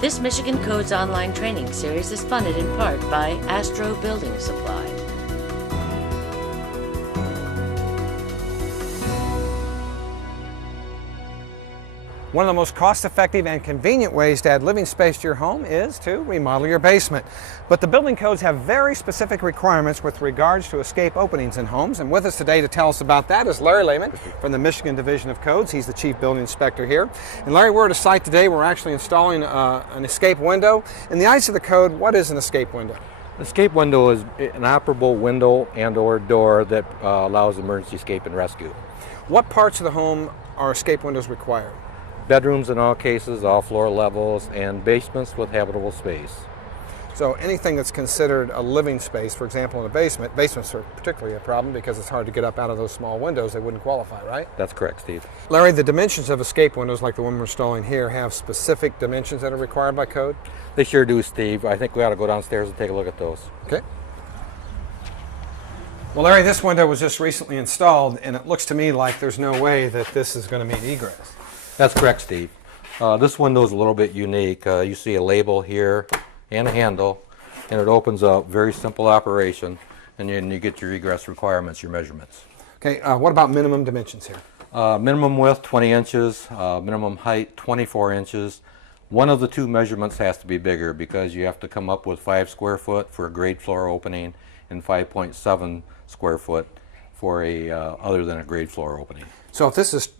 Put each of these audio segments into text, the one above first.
This Michigan Codes online training series is funded in part by Astro Building Supply. One of the most cost-effective and convenient ways to add living space to your home is to remodel your basement. But the building codes have very specific requirements with regards to escape openings in homes. And with us today to tell us about that is Larry Lehman from the Michigan Division of Codes. He's the Chief Building Inspector here. And Larry, we're at a site today. We're actually installing an escape window. In the eyes of the code, what is an escape window? An escape window is an operable window and or door that allows emergency escape and rescue. What parts of the home are escape windows required? Bedrooms in all cases, all floor levels, and basements with habitable space. So anything that's considered a living space, for example in a basement, basements are particularly a problem because it's hard to get up out of those small windows. They wouldn't qualify, right? That's correct, Steve. Larry, the dimensions of escape windows like the one we're installing here have specific dimensions that are required by code? They sure do, Steve. I think we ought to go downstairs and take a look at those. Okay. Well, Larry, this window was just recently installed, and it looks to me like there's no way that this is going to meet egress. That's correct, Steve. This window is a little bit unique. You see a label here and a handle, and it opens up. Very simple operation, and then you get your egress requirements, your measurements. Okay, what about minimum dimensions here? Minimum width 20 inches, minimum height 24 inches. One of the two measurements has to be bigger because you have to come up with 5 square foot for a grade floor opening and 5.7 square foot for a other than a grade floor opening. So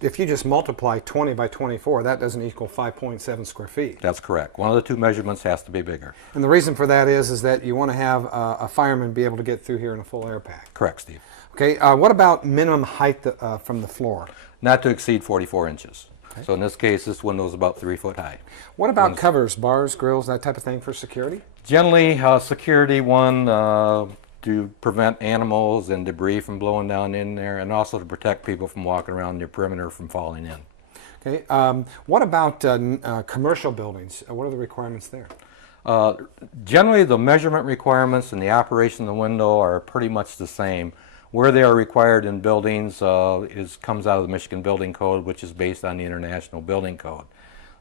if you just multiply 20 by 24, that doesn't equal 5.7 square feet. That's correct. One of the two measurements has to be bigger. And the reason for that is that you want to have a fireman be able to get through here in a full air pack. Correct, Steve. Okay, what about minimum height from the floor? Not to exceed 44 inches. Okay. So in this case, this window is about 3 foot high. What about covers, bars, grills, that type of thing for security? Generally, security to prevent animals and debris from blowing down in there, and also to protect people from walking around your perimeter from falling in. Okay. What about commercial buildings? What are the requirements there? Generally, the measurement requirements and the operation of the window are pretty much the same. Where they are required in buildings comes out of the Michigan Building Code, which is based on the International Building Code.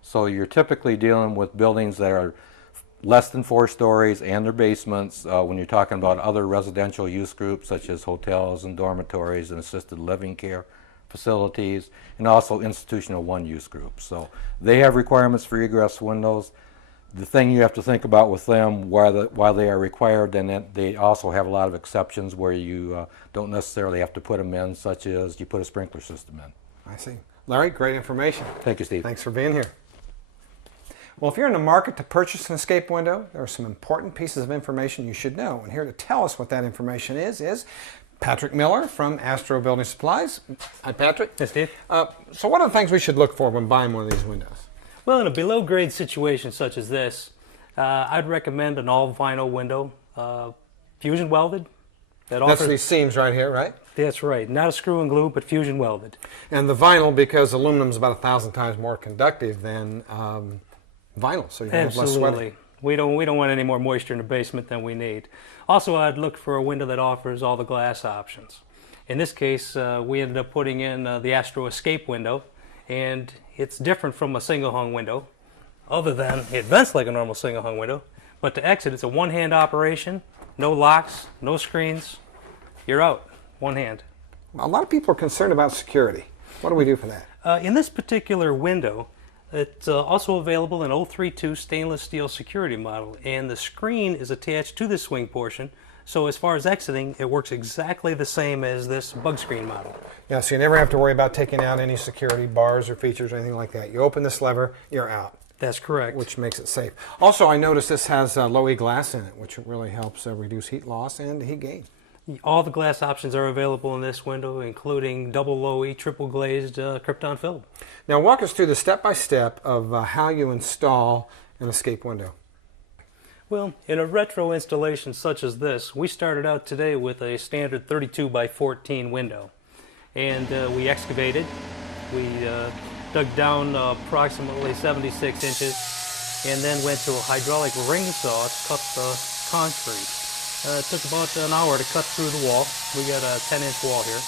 So you're typically dealing with buildings that are less than 4 stories and their basements when you're talking about other residential use groups such as hotels and dormitories and assisted living care facilities, and also institutional one-use groups. So they have requirements for egress windows. The thing you have to think about with them, while they are required, then they also have a lot of exceptions where you don't necessarily have to put them in, such as you put a sprinkler system in. I see. Larry, great information. Thank you, Steve. Thanks for being here. Well, if you're in the market to purchase an escape window, there are some important pieces of information you should know. And here to tell us what that information is Patrick Miller from Astro Building Supplies. Hi, Patrick. Yes, Steve. So what are the things we should look for when buying one of these windows? Well, in a below-grade situation such as this, I'd recommend an all-vinyl window, fusion welded. That's these seams right here, right? That's right. Not a screw and glue, but fusion welded. And the vinyl, because aluminum is about 1,000 times more conductive than vinyl, so you have less sweating. We don't want any more moisture in the basement than we need. Also, I'd look for a window that offers all the glass options. In this case, we ended up putting in the Astro Escape window, and it's different from a single hung window, other than it vents like a normal single hung window, but to exit, it's a one-hand operation, no locks, no screens, you're out, one hand. A lot of people are concerned about security. What do we do for that? In this particular window, it's also available in 032 stainless steel security model, and the screen is attached to the swing portion, so as far as exiting, it works exactly the same as this bug screen model. Yeah, so you never have to worry about taking out any security bars or features or anything like that. You open this lever, you're out. That's correct. Which makes it safe. Also, I noticed this has low E glass in it, which really helps reduce heat loss and heat gain. All the glass options are available in this window, including double low E, triple glazed Krypton filled. Now walk us through the step-by-step of how you install an escape window. Well, in a retro installation such as this, we started out today with a standard 32 by 14 window. And we excavated, we dug down approximately 76 inches, and then went to a hydraulic ring saw to cut the concrete. It took about an hour to cut through the wall. We got a 10-inch wall here.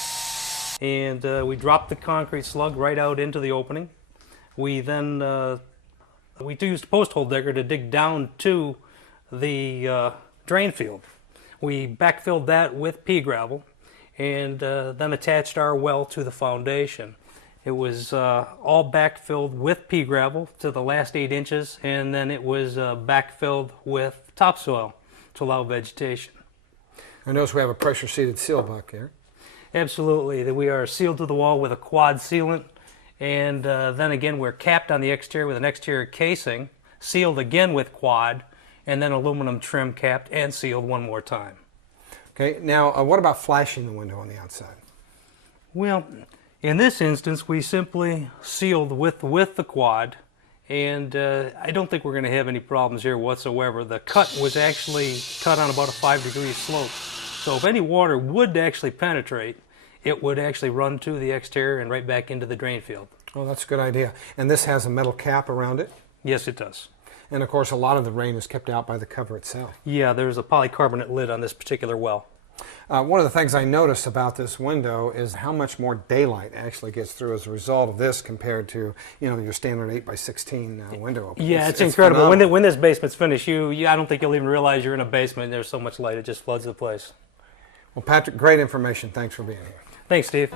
And we dropped the concrete slug right out into the opening. We then We used a post hole digger to dig down to the drain field. We backfilled that with pea gravel and then attached our well to the foundation. It was all backfilled with pea gravel to the last 8 inches, and then it was backfilled with topsoil to allow vegetation. I notice we have a pressure seated seal buck here. Absolutely. We are sealed to the wall with a quad sealant, and then again we're capped on the exterior with an exterior casing, sealed again with quad, and then aluminum trim capped and sealed one more time. Okay, now what about flashing the window on the outside? Well, in this instance, we simply sealed with the quad, and I don't think we're going to have any problems here whatsoever. The cut was actually cut on about a 5-degree slope, so if any water would actually penetrate, it would actually run to the exterior and right back into the drain field. Oh, that's a good idea. And this has a metal cap around it? Yes, it does. And of course, a lot of the rain is kept out by the cover itself. Yeah, there's a polycarbonate lid on this particular well. One of the things I noticed about this window is how much more daylight actually gets through as a result of this compared to, your standard 8x16 window opening. Yeah, it's incredible. When this basement's finished, I don't think you'll even realize you're in a basement. There's so much light, it just floods the place. Well, Patrick, great information. Thanks for being here. Thanks, Steve.